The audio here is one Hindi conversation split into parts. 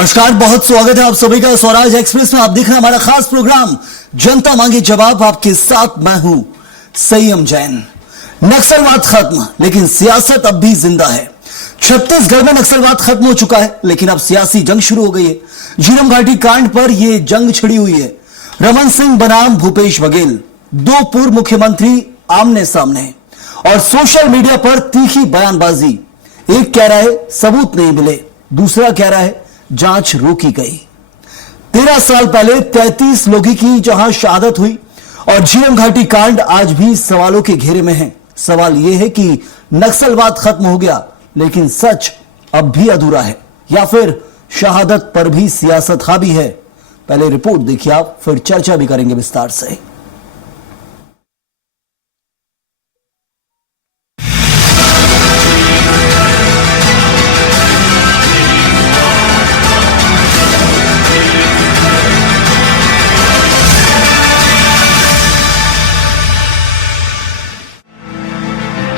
नमस्कार, बहुत स्वागत है आप सभी का स्वराज एक्सप्रेस में। आप देख रहे हैं हमारा खास प्रोग्राम जनता मांगे जवाब। आपके साथ मैं हूं संयम जैन। नक्सलवाद खत्म, लेकिन सियासत अब भी जिंदा है। छत्तीसगढ़ में नक्सलवाद खत्म हो चुका है, लेकिन अब सियासी जंग शुरू हो गई है। झीरम घाटी कांड पर यह जंग छिड़ी हुई है। रमन सिंह बनाम भूपेश बघेल, दो पूर्व मुख्यमंत्री आमने सामने और सोशल मीडिया पर तीखी बयानबाजी। एक कह रहा है सबूत नहीं मिले, दूसरा कह रहा है जांच रोकी गई। 13 साल पहले 33 लोगों की जहां शहादत हुई और झीरम घाटी कांड आज भी सवालों के घेरे में है। सवाल यह है कि नक्सलवाद खत्म हो गया, लेकिन सच अब भी अधूरा है, या फिर शहादत पर भी सियासत हावी है। पहले रिपोर्ट देखिए आप, फिर चर्चा भी करेंगे विस्तार से।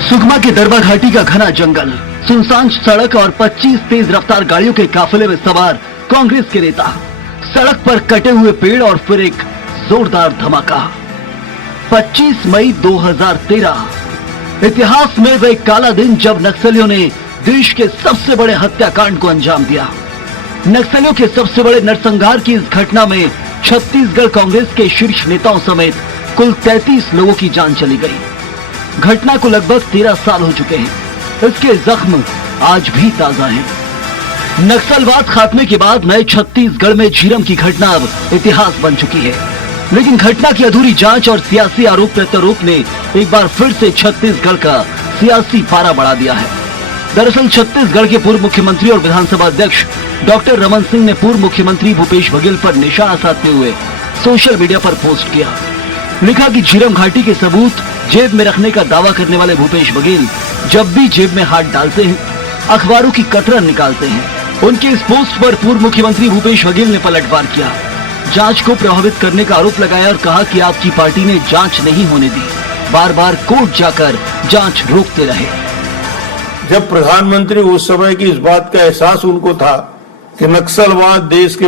सुकमा के दरबा घाटी का घना जंगल, सुनसान सड़क और 25 तेज रफ्तार गाड़ियों के काफिले में सवार कांग्रेस के नेता। सड़क पर कटे हुए पेड़ और फिर एक जोरदार धमाका। 25 मई 2013 इतिहास में वह काला दिन जब नक्सलियों ने देश के सबसे बड़े हत्याकांड को अंजाम दिया। नक्सलियों के सबसे बड़े नरसंहार की इस घटना में छत्तीसगढ़ कांग्रेस के शीर्ष नेताओं समेत कुल 33 लोगों की जान चली गई। घटना को लगभग 13 साल हो चुके हैं। इसके जख्म आज भी ताजा हैं। नक्सलवाद खात्मे के बाद नए छत्तीसगढ़ में झीरम की घटना अब इतिहास बन चुकी है, लेकिन घटना की अधूरी जांच और सियासी आरोप प्रत्यारोप ने एक बार फिर से छत्तीसगढ़ का सियासी पारा बढ़ा दिया है। दरअसल छत्तीसगढ़ के पूर्व मुख्यमंत्री और विधानसभा अध्यक्ष डॉक्टर रमन सिंह ने पूर्व मुख्यमंत्री भूपेश बघेल पर निशाना साधते हुए सोशल मीडिया पर पोस्ट किया। लिखा कि झीरम घाटी के सबूत जेब में रखने का दावा करने वाले भूपेश बघेल जब भी जेब में हाथ डालते हैं, अखबारों की कतरन निकालते हैं। उनके इस पोस्ट पर पूर्व मुख्यमंत्री भूपेश बघेल ने पलटवार किया, जांच को प्रभावित करने का आरोप लगाया और कहा कि आपकी पार्टी ने जांच नहीं होने दी, बार बार कोर्ट जाकर जांच रोकते रहे। जब प्रधानमंत्री उस समय की इस बात का एहसास उनको था कि नक्सलवाद देश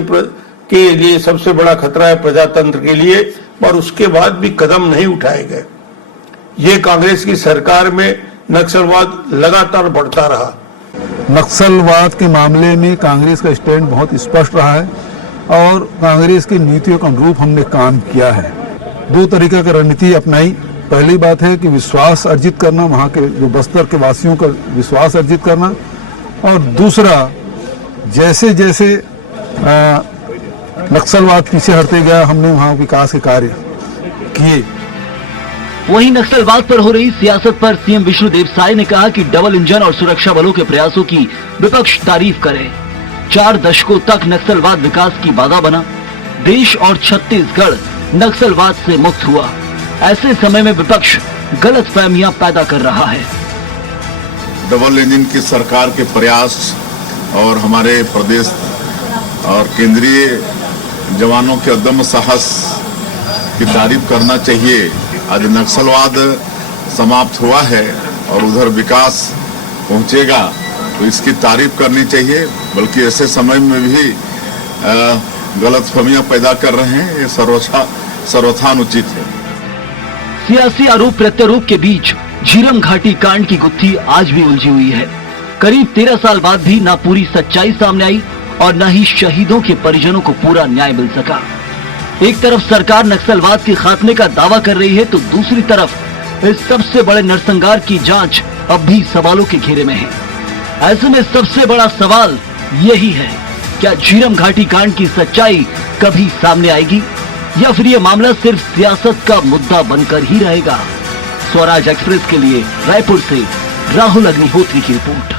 के लिए सबसे बड़ा खतरा है प्रजातंत्र के लिए, और उसके बाद भी कदम नहीं उठाए गए। ये कांग्रेस की सरकार में नक्सलवाद लगातार बढ़ता रहा। नक्सलवाद के मामले में कांग्रेस का स्टैंड बहुत स्पष्ट रहा है और कांग्रेस की नीतियों के अनुरूप हमने काम किया है। दो तरीका की रणनीति अपनाई। पहली बात है कि विश्वास अर्जित करना, वहाँ के जो बस्तर के वासियों का विश्वास अर्जित करना, और दूसरा जैसे जैसे नक्सलवाद पीछे हटते गया, हमने वहाँ विकास के कार्य किए। वहीं नक्सलवाद पर हो रही सियासत पर सीएम विष्णुदेव साय ने कहा कि डबल इंजन और सुरक्षा बलों के प्रयासों की विपक्ष तारीफ करे। 4 दशकों तक नक्सलवाद विकास की बाधा बना। देश और छत्तीसगढ़ नक्सलवाद से मुक्त हुआ। ऐसे समय में विपक्ष गलतफहमियां पैदा कर रहा है। डबल इंजन की सरकार के प्रयास और हमारे प्रदेश और केंद्रीय जवानों के अदम्य साहस की तारीफ करना चाहिए। आज नक्सलवाद समाप्त हुआ है और उधर विकास पहुंचेगा, तो इसकी तारीफ करनी चाहिए। बल्कि ऐसे समय में भी गलतफहमियां पैदा कर रहे हैं, ये सर्वथा अनुचित है। सियासी आरोप प्रत्यारोप के बीच झीरम घाटी कांड की गुत्थी आज भी उलझी हुई है। करीब 13 साल बाद भी न पूरी सच्चाई सामने आई और न ही शहीदों के परिजनों को पूरा न्याय मिल सका। एक तरफ सरकार नक्सलवाद के खात्मे का दावा कर रही है, तो दूसरी तरफ इस सबसे बड़े नरसंहार की जांच अब भी सवालों के घेरे में है। ऐसे में सबसे बड़ा सवाल यही है, क्या झीरम घाटी कांड की सच्चाई कभी सामने आएगी, या फिर यह मामला सिर्फ सियासत का मुद्दा बनकर ही रहेगा। स्वराज एक्सप्रेस के लिए रायपुर से राहुल अग्निहोत्री की रिपोर्ट।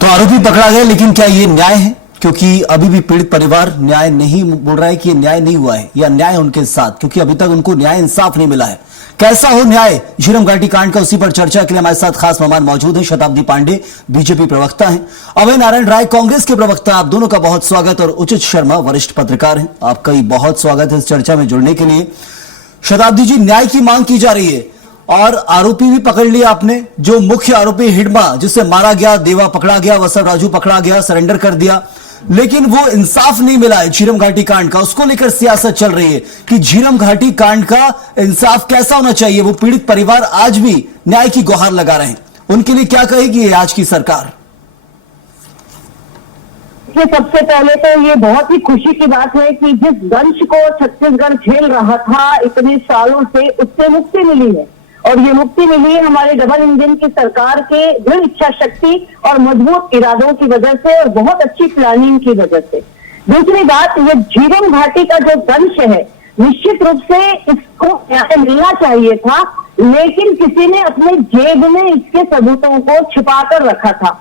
तो आरोपी पकड़ा गया, लेकिन क्या ये न्याय है? क्योंकि अभी भी पीड़ित परिवार न्याय नहीं बोल रहा है कि ये न्याय नहीं हुआ है, या न्याय उनके साथ, क्योंकि अभी तक उनको न्याय इंसाफ नहीं मिला है। कैसा हो न्याय झीरम घाटी कांड का, उसी पर चर्चा के लिए हमारे साथ खास मेहमान मौजूद हैं। शताब्दी पांडे बीजेपी प्रवक्ता हैं, अभय नारायण राय कांग्रेस के प्रवक्ता। आप दोनों का बहुत स्वागत। और उचित शर्मा वरिष्ठ पत्रकार हैं, आपका ही बहुत स्वागत है इस चर्चा में जुड़ने के लिए। शताब्दी जी, न्याय की मांग की जा रही है और आरोपी भी पकड़ लिया आपने, जो मुख्य आरोपी हिडमा जिसे मारा गया, देवा पकड़ा गया, वसव राजू पकड़ा गया, सरेंडर कर दिया, लेकिन वो इंसाफ नहीं मिला है झीरम घाटी कांड का। उसको लेकर सियासत चल रही है कि झीरम घाटी कांड का इंसाफ कैसा होना चाहिए। वो पीड़ित परिवार आज भी न्याय की गुहार लगा रहे हैं। उनके लिए क्या कहेगी आज की सरकार? ये सबसे पहले तो ये बहुत ही खुशी की बात है कि जिस दंश को छत्तीसगढ़ झेल रहा था इतने सालों से, उससे मुक्ति मिली है। और ये मुक्ति मिली है हमारे डबल इंजन की सरकार के दृढ़ इच्छा शक्ति और मजबूत इरादों की वजह से और बहुत अच्छी प्लानिंग की वजह से। दूसरी बात, ये झीरम घाटी का जो दंश है, निश्चित रूप से इसको न्याय मिलना चाहिए था, लेकिन किसी ने अपने जेब में इसके सबूतों को छिपा कर रखा था।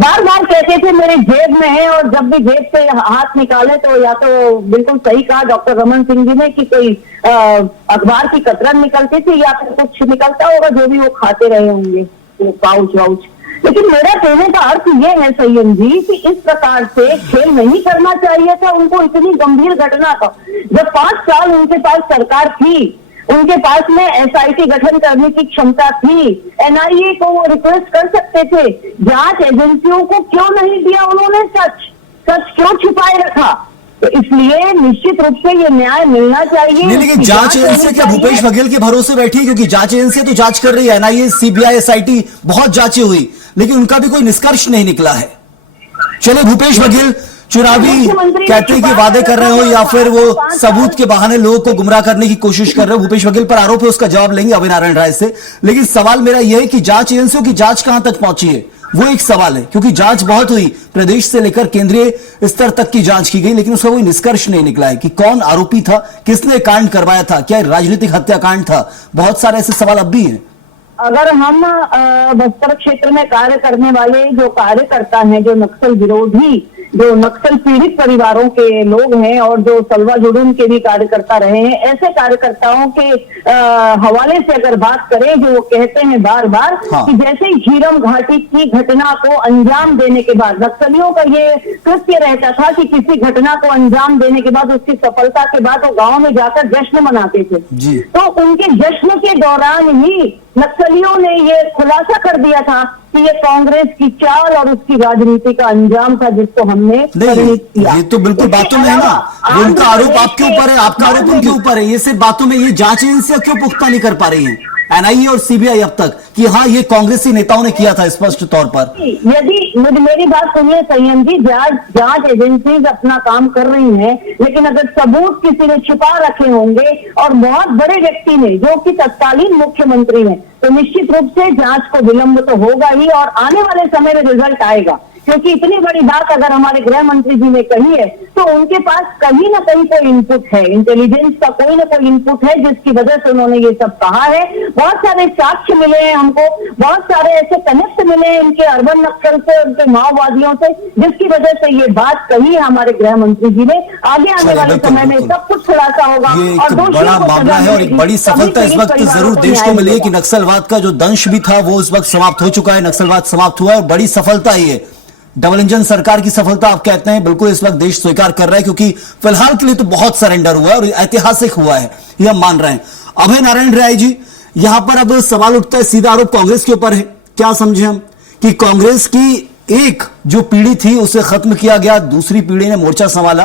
बार बार कहते थे मेरे जेब में है, और जब भी जेब से हाथ निकाले तो या तो बिल्कुल सही कहा डॉक्टर रमन सिंह जी ने कि कोई अखबार की कतरन निकलती थी या फिर कुछ निकलता होगा जो भी वो खाते रहे होंगे, वो पाउच वाउच। लेकिन मेरा कहने का अर्थ ये है संयम जी कि इस प्रकार से खेल नहीं करना चाहिए था उनको। इतनी गंभीर घटना का जब 5 साल उनके पास सरकार थी, उनके पास में एसआईटी गठन करने की क्षमता थी, एनआईए को वो रिक्वेस्ट कर सकते थे, जांच एजेंसियों को क्यों नहीं दिया उन्होंने? सच क्यों छुपाए रखा? तो इसलिए निश्चित रूप से ये न्याय मिलना चाहिए। नहीं, लेकिन जांच एजेंसी क्या भूपेश बघेल के भरोसे बैठी है? क्योंकि जांच एजेंसी तो जांच कर रही है, एनआईए, सीबीआई, एसआईटी, बहुत जांचें हुई, लेकिन उनका भी कोई निष्कर्ष नहीं निकला है। चले, भूपेश बघेल चुनावी कहते हैं कि वादे कर रहे हो या फिर वो सबूत के बहाने लोगों को गुमराह करने की कोशिश कर रहे हो। भूपेश बघेल पर आरोप है, उसका जवाब लेंगे अभय नारायण राय से। लेकिन सवाल मेरा यह है कि जांच एजेंसियों की जांच कहां तक पहुंची है, वो एक सवाल है। क्योंकि जांच बहुत हुई, प्रदेश से लेकर केंद्रीय स्तर तक की जांच की गई, लेकिन उसका कोई निष्कर्ष नहीं निकला है कि कौन आरोपी था, किसने कांड करवाया था, क्या राजनीतिक हत्याकांड था। बहुत सारे ऐसे सवाल अब भी हैं। अगर हम बस्तर क्षेत्र में कार्य करने वाले जो कार्यकर्ता हैं, जो नक्सल विरोधी, जो नक्सल पीड़ित परिवारों के लोग हैं और जो सलवा जुडून के भी कार्यकर्ता रहे हैं, ऐसे कार्यकर्ताओं के हवाले से अगर बात करें, जो वो कहते हैं बार बार कि जैसे ही झीरम घाटी की घटना को अंजाम देने के बाद, नक्सलियों का ये कृत्य रहता था कि किसी घटना को अंजाम देने के बाद, उसकी सफलता के बाद वो गाँव में जाकर जश्न मनाते थे। तो उनके जश्न के दौरान ही नक्सलियों ने ये खुलासा कर दिया था कि ये कांग्रेस की चाल और उसकी राजनीति का अंजाम था, जिसको हमने परिणित किया। ये तो बिल्कुल बातों में है ना, उनका आरोप आपके ऊपर है, आपका आरोप उनके ऊपर है। ये सिर्फ बातों में, ये जांच एजेंसियां क्यों पुख्ता नहीं कर पा रही हैं, एनआईए और सीबीआई अब तक, कि हाँ ये कांग्रेसी नेताओं ने किया था स्पष्ट तौर पर? यदि मेरी बात सुनिए संयम जी, जांच एजेंसीज अपना काम कर रही हैं, लेकिन अगर सबूत किसी ने छुपा रखे होंगे और बहुत बड़े व्यक्ति ने, जो कि तत्कालीन मुख्यमंत्री हैं, तो निश्चित रूप से जांच को विलंब तो होगा ही और आने वाले समय में रिजल्ट आएगा। क्योंकि इतनी बड़ी बात अगर हमारे गृह मंत्री जी ने कही है, तो उनके पास कहीं ना कहीं कोई इनपुट है, इंटेलिजेंस का कोई ना कोई इनपुट है, जिसकी वजह से उन्होंने ये सब कहा है। बहुत सारे साक्ष्य मिले हैं हमको, बहुत सारे ऐसे कनेक्ट मिले हैं इनके अर्बन नक्सल से, उनके माओवादियों से, जिसकी वजह से ये बात कही है हमारे गृह मंत्री जी ने। आगे आने वाले समय में सब कुछ खुलासा होगा। ये एक बड़ा मामला है और एक बड़ी सफलता इस वक्त जरूर देश को मिली है कि नक्सलवाद का जो दंश भी था वो इस वक्त समाप्त हो चुका है, नक्सलवाद समाप्त हुआ है, और बड़ी सफलता है डबल इंजन सरकार की सफलता आप कहते हैं। बिल्कुल इस वक्त देश स्वीकार कर रहा है, क्योंकि फिलहाल के लिए तो बहुत सरेंडर हुआ है और ऐतिहासिक हुआ है, ये हम मान रहे हैं। अभय नारायण राय जी, यहां पर अब सवाल उठता है, सीधा आरोप कांग्रेस के ऊपर है। क्या समझे हम कि कांग्रेस की एक जो पीढ़ी थी उसे खत्म किया गया, दूसरी पीढ़ी ने मोर्चा संभाला?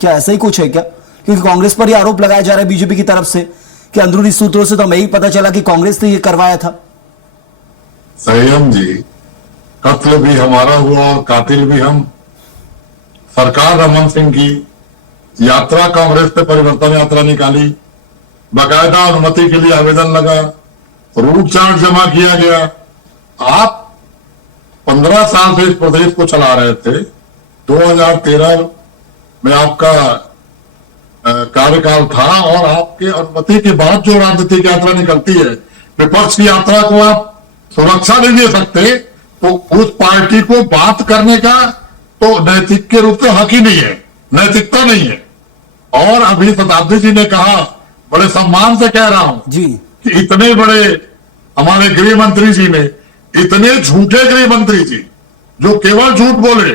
क्या ऐसा ही कुछ है क्या? क्योंकि कांग्रेस पर यह आरोप लगाया जा रहा है बीजेपी की तरफ से कि अंदरूनी सूत्रों से तो हमें ही पता चला कि कांग्रेस ने यह करवाया था। संयम जी, कत्ल भी हमारा हुआ और कातिल भी हम। सरकार रमन सिंह की यात्रा, कांग्रेस पे परिवर्तन यात्रा निकाली, बाकायदा अनुमति के लिए आवेदन लगा, रूट चार्ट जमा किया गया। आप 15 साल से इस प्रदेश को चला रहे थे। 2013 में आपका कार्यकाल था और आपके अनुमति के बाद जो राजनीतिक यात्रा निकलती है, विपक्ष की यात्रा को आप सुरक्षा नहीं दे सकते, तो उस पार्टी को बात करने का तो नैतिक के रूप में हक ही नहीं है, नैतिकता नहीं है। और अभी शताब्दी जी ने कहा, बड़े सम्मान से कह रहा हूं जी, कि इतने बड़े हमारे गृह मंत्री जी ने, इतने झूठे गृह मंत्री जी जो केवल झूठ बोले,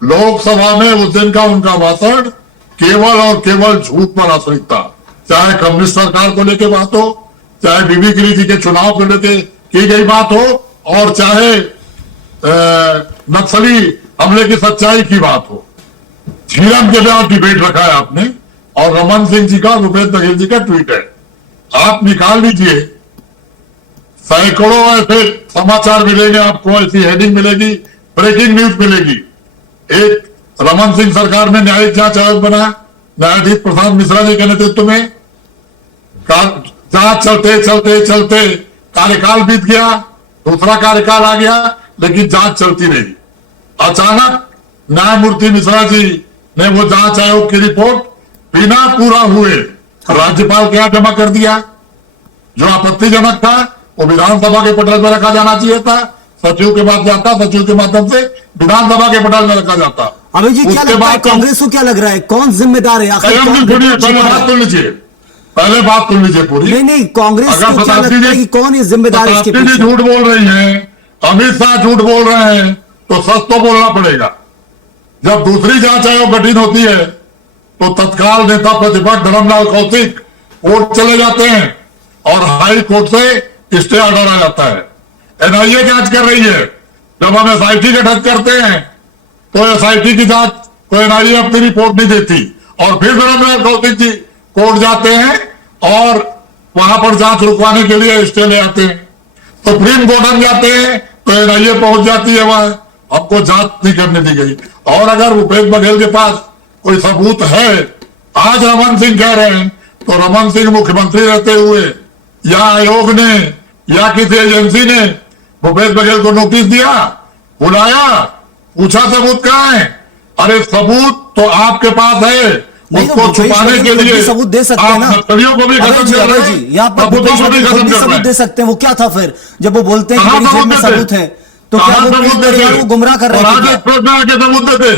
लोकसभा में उस दिन का उनका भाषण केवल और केवल झूठ पर आश्रित था। चाहे कम्युनिस्ट सरकार को लेकर बात हो, चाहे बीबी गिरी जी के चुनाव को लेकर की गई बात हो और चाहे नक्सली हमले की सच्चाई की बात हो, झीरम के बाद डिबेट रखा है आपने और रमन सिंह जी का, भूपेश बघेल जी का ट्वीट है, आप निकाल लीजिए। सैकड़ों ऐसे समाचार मिलेंगे आपको, ऐसी हेडिंग मिलेगी, ब्रेकिंग न्यूज मिलेगी। एक रमन सिंह सरकार में न्यायिक जांच आयोग बना, न्यायाधीश प्रशांत मिश्रा जी के नेतृत्व में जांच चलते चलते चलते कार्यकाल बीत गया, दूसरा कार्यकाल आ गया, लेकिन जांच चलती रही। अचानक न्यायमूर्ति मिश्रा जी ने वो जांच आयोग की रिपोर्ट बिना पूरा हुए राज्यपाल के यहाँ जमा कर दिया। जो आपत्तिजनक था वो विधानसभा के पटल पर रखा जाना चाहिए था, सचिव के पास जाता, सचिव के माध्यम से विधानसभा के पटल में रखा जाता। अभी जी क्या लगता है, कांग्रेस को क्या लग रहा है, कौन जिम्मेदार है आखिर? पहले बात सुन लीजिए, पहले बात सुन लीजिए पूरी। नहीं, कांग्रेस को क्या लगता है कि कौन है जिम्मेदार इसके पीछे? झूठ बोल रही है, अमित शाह झूठ बोल रहे हैं, तो सच तो बोलना पड़ेगा। जब दूसरी जांच आयोग गठित होती है तो तत्काल नेता प्रतिपक्ष धर्मलाल कौशिक कोर्ट चले जाते हैं और हाई कोर्ट से स्टे ऑर्डर आ जाता है। एनआईए जांच कर रही है, जब हम एसआईटी गठित करते हैं तो एसआईटी की जांच को एनआईए अपनी रिपोर्ट नहीं देती और फिर धर्मलाल कौशिक जी कोर्ट जाते हैं और वहां पर जांच रुकवाने के लिए स्टे ले आते हैं। सुप्रीम कोर्ट हम जाते हैं तो एनआईए पहुंच जाती है, वहां हमको जांच नहीं करने दी गई। और अगर भूपेश बघेल के पास कोई सबूत है, आज रमन सिंह कह रहे हैं, तो रमन सिंह मुख्यमंत्री रहते हुए या आयोग ने या किसी एजेंसी ने भूपेश बघेल को नोटिस दिया, बुलाया, पूछा सबूत कहाँ है? अरे सबूत तो आपके पास है, उसको छुपाने के लिए सबूत दे सकते हैं ना, नक्सलियों को भी खत्म कर रहे हैं, यहाँ पर सबूत दे सकते हैं। वो क्या था फिर जब वो बोलते हैं कि मेरी जेब में सबूत है, तो क्या वो गुमराह कर रहे थे? एक्सप्रेस में आके सबूत देते,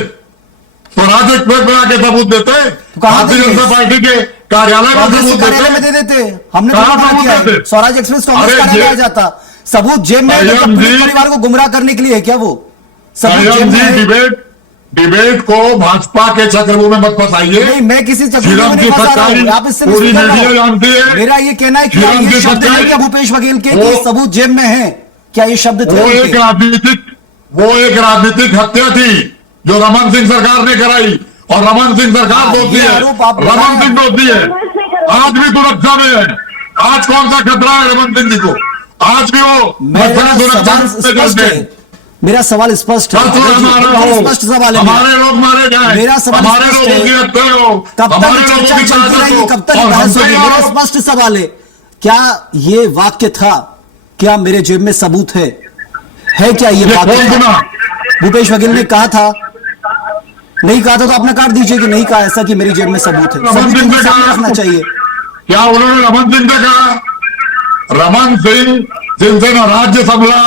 स्वराज एक्सप्रेस में आके सबूत देते, भारतीय जनता पार्टी के कार्यालय में सबूत दे देते। हमने किया है, स्वराज एक्सप्रेस कांग्रेस कार्यालय आ जाता, सबूत जेब में, परिवार को गुमराह करने के लिए है क्या वो सबूत? डिबेट को भाजपा के चक्रव्यूह में मत फंसाइए। नहीं, मैं किसी चक्रव्यूह में नहीं फंसा रहा हूं, आप इससे पूरी मीडिया जानती है। मेरा ये कहना है कि ये शब्द है क्या भूपेश बघेल के कि सबूत जेब में है, क्या ये शब्द थे? वो एक राजनीतिक हत्या थी जो रमन सिंह सरकार ने कराई और रमन सिंह सरकार दोषी है, रमन सिंह दोषी है। आज भी सुरक्षा में है, आज कौन सा खतरा है रमन सिंह जी को? आज भी वो मेरा सवाल स्पष्ट है, स्पष्ट सवाल है, हमारे लोग मारे जाए, मेरा सवाल स्पष्ट है, कब तक चर्चा चलती रहेगी, कब तक बहस होगी? मेरा स्पष्ट सवाल है, क्या ये वाक्य था, क्या मेरे जेब में सबूत है क्या ये वाक्य? भूपेश बघेल ने कहा था, नहीं कहा था तो आपने काट दीजिए कि नहीं कहा ऐसा कि मेरी जेब में सबूत है, सबूत रखना चाहिए। क्या उन्होंने रमन सिंह से कहा? रमन सिंह जिनसे न राज्य संभला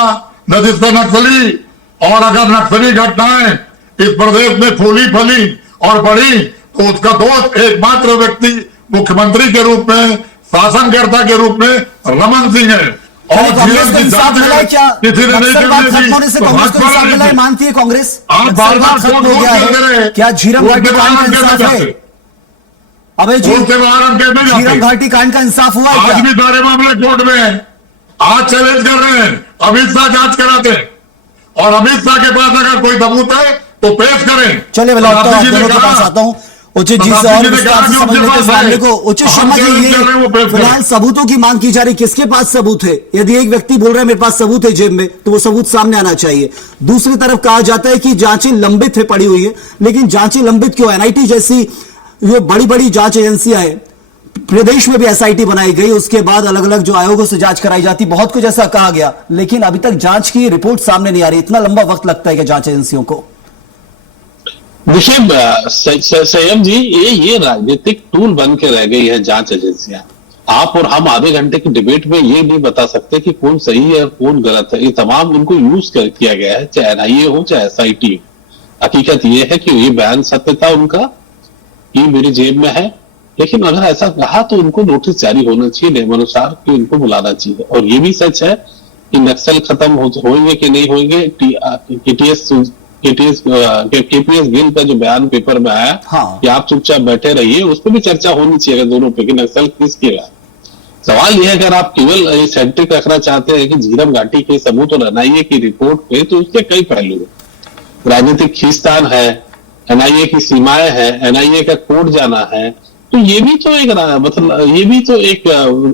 न जिससे नक्सली, और अगर नक्सली घटनाएं इस प्रदेश में फूली फली और बढ़ी तो उसका दोस्त एकमात्र व्यक्ति मुख्यमंत्री के रूप में, शासनकर्ता के रूप में रमन सिंह है। और कांग्रेस को इंसाफ मिला है क्या? नक्सलवाद खत्म होने से कांग्रेस को इंसाफ मिला है, मानती है कांग्रेस? आप बार-बार खत्म हो गया है क्या? झीरम घाटी कांड का इंसाफ है? अबे जी, झीरम घाटी कांड का इंसाफ हुआ है? आज भी सारे मामले कोर्ट में है, आज चैलेंज कर रहे हैं, अमित शाह जांच कराते हैं और अमित शाह के पास अगर कोई सबूत है तो पेश करें। चलिए मैं दोनों के पास आता हूँ, उचित जी से और विस्तार से समझने के मामले को। उचित शर्मा जी, ये फिलहाल सबूतों की मांग की जा रही, किसके पास सबूत है? यदि एक व्यक्ति बोल रहा है मेरे पास सबूत है जेब में, तो वो सबूत सामने आना चाहिए। दूसरी तरफ कहा जाता है कि जांचें लंबित है, पड़ी हुई है, लेकिन जांचें लंबित क्यों? एनआईटी जैसी जो बड़ी बड़ी जांच एजेंसियां हैं, प्रदेश में भी एसआईटी बनाई गई, उसके बाद अलग अलग जो आयोगों से जांच कराई जाती, बहुत कुछ ऐसा कहा गया, लेकिन अभी तक जांच की रिपोर्ट सामने नहीं आ रही। इतना लंबा वक्त लगता है कि जांच एजेंसियों को? देखिए संयम जी, ये राजनीतिक टूल बन के रह गई है जांच एजेंसियां। आप और हम आधे घंटे की डिबेट में ये नहीं बता सकते कि कौन सही है और कौन गलत है। ये तमाम उनको यूज किया गया है, चाहे एनआईए हो चाहे एसआईटी हो। हकीकत ये है कि ये बयान सत्य था उनका कि मेरी जेब में है, लेकिन अगर ऐसा कहा तो उनको नोटिस जारी होना चाहिए नियमानुसार कि उनको बुलाना चाहिए। और ये भी सच है कि नक्सल खत्म होंगे कि नहीं होंगे, केपीएस गिल का जो बयान पेपर में आया कि आप चुपचाप बैठे रहिए, उस पर भी चर्चा होनी चाहिए दोनों पे कि नक्सल किस किएगा। सवाल यह है, अगर आप केवल सेंट्रिक रखना चाहते हैं कि झीरम घाटी के सबूत और एनआईए की रिपोर्ट पे, तो उसके कई पहलू हैं। राजनीतिक खींचतान है, एनआईए की सीमाएं है, एनआईए का कोर्ट जाना है, तो ये भी तो एक मतलब ये भी तो एक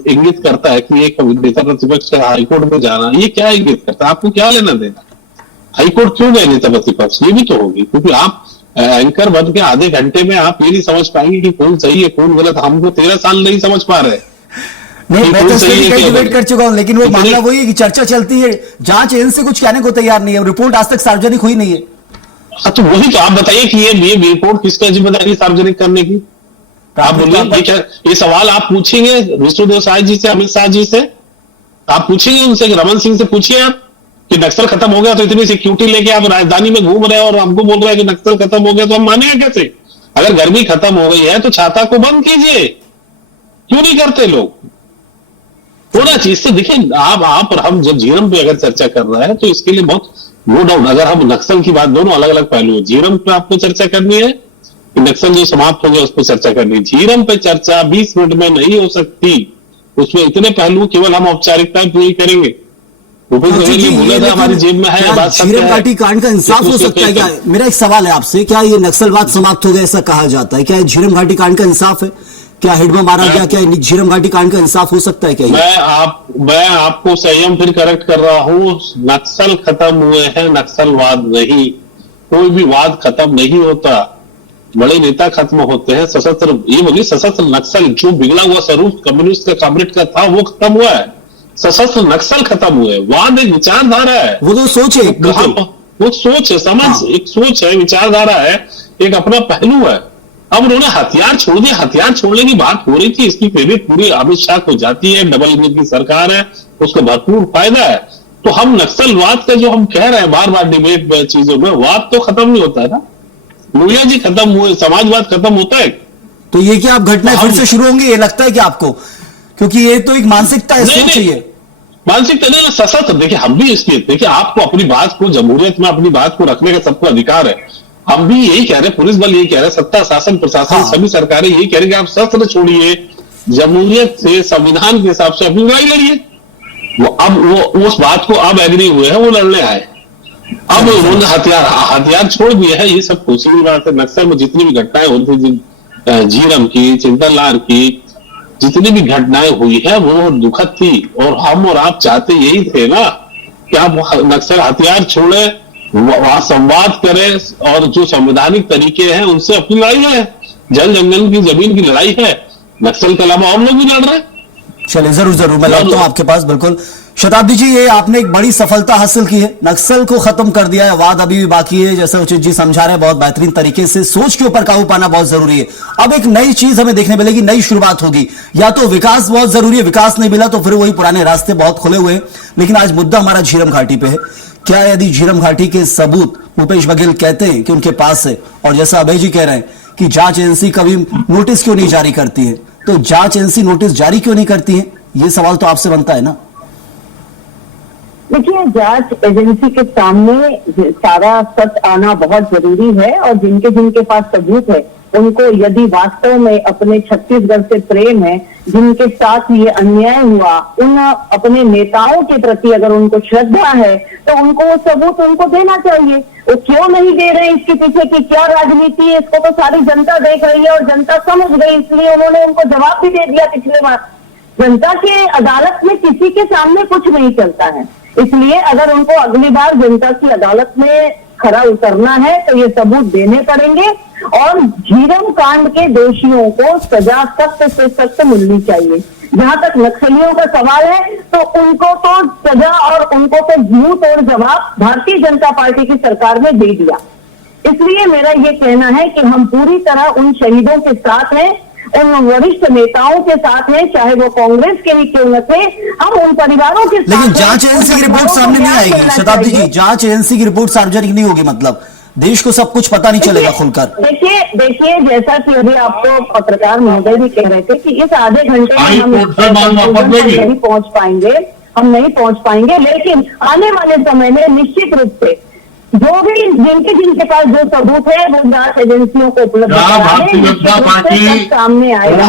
इंगित करता है कि एक नेता प्रतिपक्ष का हाईकोर्ट में जाना, ये क्या इंगित करता है? आपको क्या लेना देना? हाईकोर्ट क्यों गए नेता प्रतिपक्ष? ये भी तो होगी, क्योंकि आप एंकर बन के आधे घंटे में आप ये नहीं समझ पाएंगे कि कौन सही है कौन गलत। हमको 13 साल नहीं समझ पा रहे। नहीं, मैं तो इसके लिए कई डिबेट कर चुका हूं, लेकिन वो मामला वही है कि चर्चा चलती है, जांच एजेंसी कुछ कहने को तैयार नहीं है, रिपोर्ट आज तक सार्वजनिक हुई नहीं है। तो वही तो आप बताइए कि ये रिपोर्ट किसका जिम्मेदारी सार्वजनिक करने की? आप बोलिए, ये सवाल आप पूछेंगे विष्णुदेव साय जी से, अमित शाह जी से, आप पूछेंगे उनसे, रमन सिंह से पूछिए आप कि नक्सल खत्म हो गया तो इतनी सिक्योरिटी लेके आप राजधानी में घूम रहे हैं और हमको बोल रहे हैं कि नक्सल खत्म हो गया, तो हम मानेंगे कैसे? अगर गर्मी खत्म हो गई है तो छाता को बंद कीजिए, क्यों नहीं करते लोग? थोड़ा चीज से देखिए, आप और हम जब झीरम पे अगर चर्चा कर रहे हैं तो इसके लिए बहुत नो डाउट, अगर हम नक्सल की बात, दोनों अलग अलग पहलू है। झीरम पे आपको चर्चा करनी है, नक्सल जो समाप्त हो गया उस पर चर्चा करनी है। झीरम पे चर्चा 20 मिनट में नहीं हो सकती, उसमें इतने पहलू केवल हम औपचारिकताएं पूरी करेंगे। हमारी जेब में है, बात झीरम घाटी कांड का इंसाफ हो सकता है क्या? मेरा एक सवाल है आपसे, क्या ये नक्सलवाद समाप्त हो गया ऐसा कहा जाता है? क्या झीरम घाटी कांड का इंसाफ है? क्या हिडमा मारा गया? क्या झीरम घाटी कांड का इंसाफ हो सकता है क्या? मैं आपको संयम फिर करेक्ट कर रहा हूं, नक्सल खत्म हुए हैं, नक्सलवाद नहीं। कोई भी वाद खत्म नहीं होता, बड़े नेता खत्म होते हैं। सशस्त्र, ये बोलिए सशस्त्र नक्सल जो बिगड़ा हुआ स्वरूप कम्युनिस्ट का कामरेड का था वो खत्म हुआ है, सशस्त्र नक्सल खत्म हुए। वाद एक विचारधारा है, वो तो सोच है, वो सोच है, समझ एक सोच है, विचारधारा है, एक अपना पहलू है। अब उन्होंने हथियार छोड़ दिए, हथियार छोड़ने की बात हो रही थी, इसकी क्रेडिट पूरी अमित शाह को जाती है, डबल इंजन की सरकार है, उसको भरपूर फायदा है। तो हम नक्सलवाद का जो हम कह रहे हैं बार बार डिबेट चीजों में, वाद तो खत्म नहीं होता है ना। मुड़िया जी खत्म हुए, समाजवाद खत्म होता है? तो ये क्या अब घटनाएं फिर से शुरू होंगी, ये लगता है कि आपको? क्योंकि ये तो एक मानसिकता है, सोच है ये मानसिकता नहीं ना, सशस्त्र। देखिए हम भी इसलिए, देखिए आपको अपनी बात को, जमहूरियत में अपनी बात को रखने का सबको अधिकार है। हम भी यही कह रहे हैं, पुलिस बल यही कह रहे हैं, सत्ता शासन प्रशासन सभी सरकारें यही कह रही है कि आप शस्त्र छोड़िए, जमहूरियत से, संविधान के हिसाब से अपनी लड़ाई लड़िए। वो उस बात को अब एग्री हुए हैं, वो लड़ने आए। अब उन्होंने हथियार छोड़ दिए हैं, ये सब खुशी की बात है। नक्सल में जितनी भी घटनाएं होती थी, झीरम की, चिंतनलार की, जितनी भी घटनाएं हुई है वो दुखद थी, और हम और आप चाहते यही थे ना कि आप नक्सल हथियार छोड़े, वहां संवाद करें, और जो संवैधानिक तरीके हैं उनसे अपनी लड़ाई है। जल जंगल की जमीन की लड़ाई है, नक्सल के अलावा और लोग भी लड़ रहे हैं। चलिए, जरूर मैं लौटता हूं आपके पास। बिल्कुल शताब्दी जी, ये आपने एक बड़ी सफलता हासिल की है, नक्सल को खत्म कर दिया है, वाद अभी भी बाकी है, जैसा उचित जी समझा रहे हैं बहुत बेहतरीन तरीके से। सोच के ऊपर काबू पाना बहुत जरूरी है। अब एक नई चीज हमें देखने मिलेगी, नई शुरुआत होगी। या तो विकास बहुत जरूरी है, विकास नहीं मिला तो फिर वही पुराने रास्ते बहुत खुले हुए हैं। लेकिन आज मुद्दा हमारा झीरम घाटी पे है। क्या यदि झीरम घाटी के सबूत भूपेश बघेल कहते हैं कि उनके पास है, और जैसा अभय जी कह रहे हैं कि जांच एजेंसी कभी नोटिस क्यों नहीं जारी करती है, तो जांच एजेंसी नोटिस जारी क्यों नहीं करती है, ये सवाल तो आपसे बनता है ना। देखिए, जांच एजेंसी के सामने सारा सच आना बहुत जरूरी है, और जिनके पास सबूत है उनको यदि वास्तव में अपने छत्तीसगढ़ से प्रेम है, जिनके साथ ये अन्याय हुआ, उन अपने नेताओं के प्रति अगर उनको श्रद्धा है, तो उनको वो सबूत उनको देना चाहिए। वो क्यों नहीं दे रहे, इसके पीछे की क्या राजनीति है, इसको तो सारी जनता देख रही है और जनता समझ गई, इसलिए उन्होंने उनको जवाब भी दे दिया पिछले बार। जनता के अदालत में किसी के सामने कुछ नहीं चलता है, इसलिए अगर उनको अगली बार जनता की अदालत में खरा उतरना है तो ये सबूत देने पड़ेंगे, और झीरम कांड के दोषियों को सजा सख्त से सख्त मिलनी चाहिए। जहां तक नक्सलियों का सवाल है, तो उनको तो सजा और उनको तो मुंह तोड़ जवाब भारतीय जनता पार्टी की सरकार ने दे दिया। इसलिए मेरा ये कहना है कि हम पूरी तरह उन शहीदों के साथ हैं, उन वरिष्ठ नेताओं के साथ हैं, चाहे वो कांग्रेस के ही क्यों न थे, हम उन परिवारों के साथ। लेकिन जांच एजेंसी की रिपोर्ट सामने नहीं आएगी शताब्दी जी, जांच एजेंसी की रिपोर्ट सार्वजनिक नहीं होगी, मतलब देश को सब कुछ पता नहीं चलेगा खुलकर। देखिए जैसा कि अभी आपको पत्रकार महोदय भी कह रहे थे कि इस आधे घंटे में हम नहीं पहुंच पाएंगे, लेकिन आने वाले समय में निश्चित रूप से जो भी जिनके पास जो सबूत है वो जांच एजेंसियों को उपलब्ध सामने आएगा,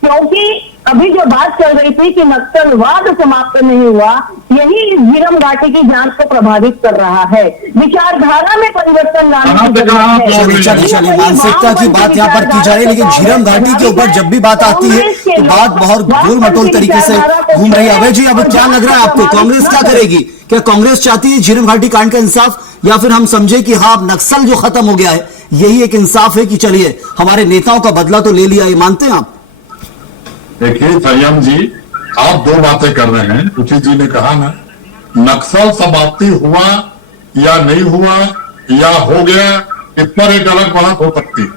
क्योंकि अभी जो बात चल रही थी कि नक्सलवाद समाप्त नहीं हुआ, यही इस झीरम घाटी की जांच को प्रभावित कर रहा है। विचारधारा में परिवर्तन लाने की जरूरत है। चलिए मानसिकता की बात यहाँ पर की जा रही है, लेकिन झीरम घाटी के ऊपर जब भी बात आती है तो बात बहुत गोल मटोल तरीके से घूम रही है। अभय जी, अब क्या लग रहा है आपको, कांग्रेस क्या करेगी? क्या कांग्रेस चाहती है झीरम घाटी कांड का इंसाफ, या फिर हम समझे कि हाँ नक्सल जो खत्म हो गया है यही एक इंसाफ है कि चलिए हमारे नेताओं का बदला तो ले लिया, ये मानते हैं आप? देखिए संयम जी, आप दो बातें कर रहे हैं। उचित जी ने कहा ना, नक्सल समाप्ति हुआ या नहीं हुआ या हो गया, इस पर एक अलग बात हो सकती है।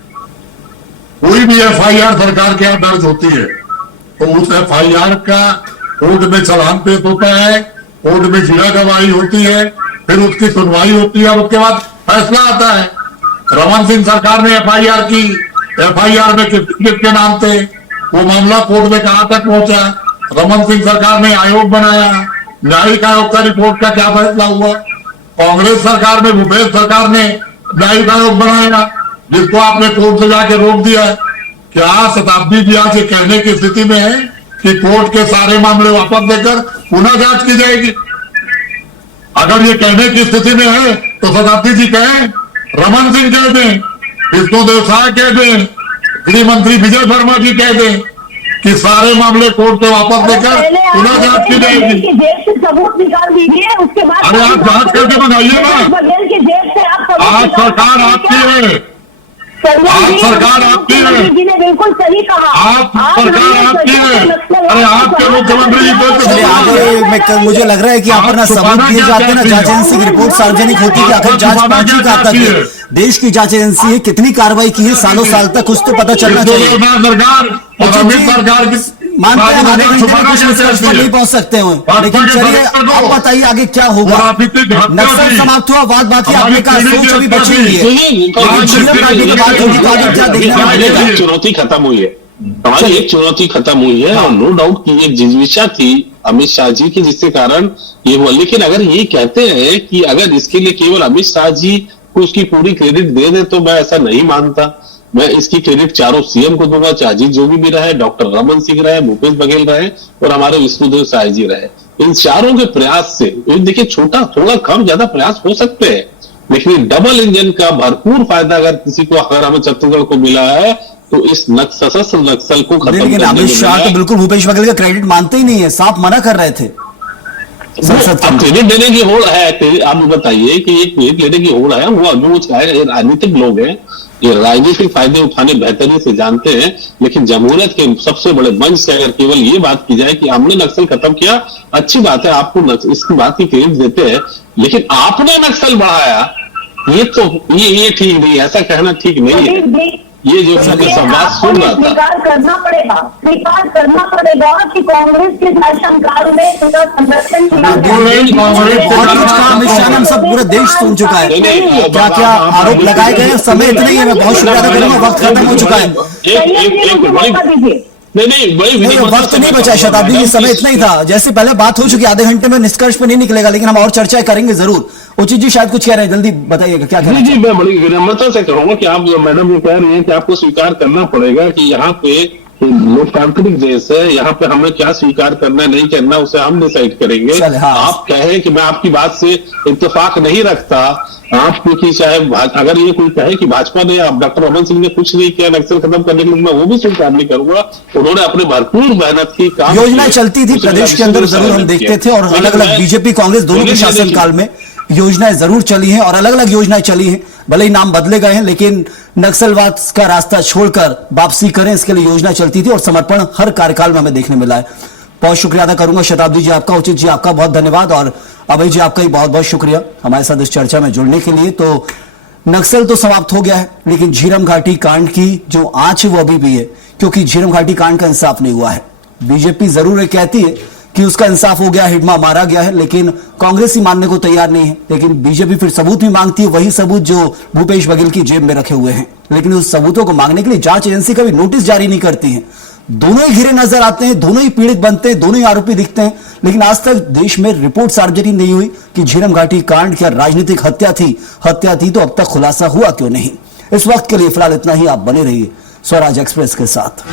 कोई भी एफआईआर सरकार के यहाँ दर्ज होती है तो उस एफआईआर का कोर्ट में चालान पेश होता है, कोर्ट में जिला गवाही होती है, फिर उसकी सुनवाई होती है और उसके बाद फैसला आता है। रमन सिंह सरकार ने एफआईआर की, एफआईआर में किसके नाम थे, वो मामला कोर्ट में कहां तक पहुंचा, रमन सिंह सरकार ने आयोग बनाया, न्यायिक आयोग का रिपोर्ट का क्या फैसला हुआ, कांग्रेस सरकार में भूपेश सरकार ने न्यायिक आयोग बनाया जिसको आपने कोर्ट से जाके रोक दिया। क्या शताब्दी जी आज ये कहने की स्थिति में है कि कोर्ट के सारे मामले वापस लेकर पुनः जांच की जाएगी? अगर ये कहने की स्थिति में है तो शताब्दी जी कहें, रमन सिंह कह दें, विष्णुदेव शाह कह दें, गृह मंत्री विजय शर्मा जी कह दें कि सारे मामले कोर्ट से वापस लेकर पुनः जांच की जाएगी। जेल से सबूत निकाल दीजिए, उसके बाद अरे आप जांच करके बनाइए ना। बघेल की जेल से आप आज सरकार आपकी है, आज सरकार आपकी है, जी ने बिल्कुल सही कहा, आप सरकार आपकी है। अरे आपके मुख्यमंत्री चलिए आगे मुझे लग रहा है कि यहाँ पर ना सबूत दिए जाते हैं ना, जांच एजेंसी की रिपोर्ट सार्वजनिक होती है कि आखिर जांच पहुंची कहां तक है। देश की जांच एजेंसी है, कितनी कार्रवाई की है सालों साल तक, कुछ तो पता चलना चाहिए। सरकार की मानते हैं आधे घंटे में कुछ निष्कर्ष पर नहीं पहुंच सकते हैं, लेकिन चलिए आप बताइए आगे क्या होगा। नक्सल समाप्त हुआ, बात बाकी आपने कहा सोच अभी बची हुई है, झीरम घाटी की बात होगी तो आगे क्या देखने को मिलेगा? चुनौती खत्म हुई है, हमारी एक चुनौती खत्म हुई है और नो डाउट की एक जिज्ञासा थी अमित शाह जी की जिसके कारण ये हुआ। लेकिन अगर ये कहते हैं कि अगर इसके लिए केवल अमित शाह जी को उसकी पूरी क्रेडिट दे दे तो मैं ऐसा नहीं मानता। मैं इसकी क्रेडिट चारों सीएम को दूंगा, चाहे अजीत जोगी भी रहे, डॉक्टर रमन सिंह रहे, भूपेश बघेल रहे और हमारे विष्णुदेव साय जी रहे। इन चारों के प्रयास से देखिए छोटा थोड़ा कम ज्यादा प्रयास हो सकते हैं, लेकिन डबल इंजन का भरपूर फायदा अगर किसी को, अगर हमें छत्तीसगढ़ को मिला है तो इस सशस्त्र नक्सल को खत्म करने में। अमित शाह तो बिल्कुल भूपेश बघेल का क्रेडिट मानते ही नहीं है, साफ मना कर रहे थे। क्रेडिट देने की होड़ है, आप बताइए कि ये क्रेडिट लेने की होड़ है, वो अभी वो चाहे राजनीतिक लोग हैं, ये राजनीतिक फायदे उठाने बेहतरीन से जानते हैं, लेकिन जमहूरियत के सबसे बड़े मंच से अगर केवल ये बात की जाए कि हमने नक्सल खत्म किया, अच्छी बात है, आपको इसकी बात की क्रेडिट देते हैं, लेकिन आपने नक्सल बढ़ाया, ये तो ये ठीक नहीं, ऐसा कहना ठीक नहीं है। ये जो संवाद सुन रहा था, स्वीकार करना पड़ेगा कि कांग्रेस के शासनकाल में इसका संरक्षण अमित शाह ने हम सब पूरा देश सुन चुका है, क्या क्या आरोप लगाए गए, समय इतना ही है, मैं बहुत शुक्रिया अदा करूंगा, वक्त खत्म हो चुका है। नहीं वक्त नहीं बचा शताब्दी जी, समय इतना ही था, जैसे पहले बात हो चुकी, आधे घंटे में निष्कर्ष पे नहीं निकलेगा, लेकिन हम और चर्चा करेंगे जरूर। उचित जी शायद कुछ कह रहे हैं, जल्दी बताइएगा क्या कह रहे हैं। जी मैं बड़ी विनम्रता से कहूंगा कि आप मैडम ये कह रही हैं कि आपको स्वीकार करना पड़ेगा कि यहाँ पे लोकतांत्रिक देश है, यहाँ पे हमें क्या स्वीकार करना नहीं करना उसे हम डिसाइड करेंगे। हाँ। आप कहें कि मैं आपकी बात से इत्तेफाक नहीं रखता, आप क्योंकि चाहे अगर ये कोई कहे कि भाजपा ने, अब डॉक्टर रमन सिंह ने कुछ नहीं किया नक्सल खत्म करने के लिए, मैं वो भी स्वीकार नहीं करूंगा। उन्होंने अपने भरपूर मेहनत की, काम योजनाएं चलती थी प्रदेश के अंदर, जरूर हम देखते थे, और अलग अलग बीजेपी कांग्रेस दोनों के शासनकाल में योजनाएं जरूर चली हैं और अलग अलग योजनाएं चली हैं, भले ही नाम बदले गए हैं, लेकिन नक्सलवाद का रास्ता छोड़कर वापसी करें इसके लिए योजना चलती थी और समर्पण हर कार्यकाल में हमें देखने मिला है। बहुत शुक्रिया अदा करूंगा शताब्दी जी आपका, उचित जी आपका बहुत धन्यवाद, और अभय जी आपका ही बहुत बहुत शुक्रिया हमारे साथ इस चर्चा में जुड़ने के लिए। तो नक्सल तो समाप्त हो गया है, लेकिन झीरम घाटी कांड की जो आंच है वो अभी भी है, क्योंकि झीरम घाटी कांड का इंसाफ नहीं हुआ है। बीजेपी जरूर ये कहती है कि उसका इंसाफ हो गया, हिडमा मारा गया है, लेकिन कांग्रेस ही मानने को तैयार नहीं है। लेकिन बीजेपी फिर सबूत भी मांगती है, वही सबूत जो भूपेश बघेल की जेब में रखे हुए हैं, लेकिन उस सबूतों को मांगने के लिए जांच एजेंसी कभी नोटिस जारी नहीं करती है। दोनों ही घिरे नजर आते हैं, दोनों ही पीड़ित बनते हैं, दोनों ही आरोपी दिखते हैं, लेकिन आज तक देश में रिपोर्ट सार्वजनिक नहीं हुई कि झीरम घाटी कांड क्या राजनीतिक हत्या थी तो अब तक खुलासा हुआ क्यों नहीं। इस वक्त के लिए फिलहाल इतना ही, आप बने रहिए स्वराज एक्सप्रेस के साथ।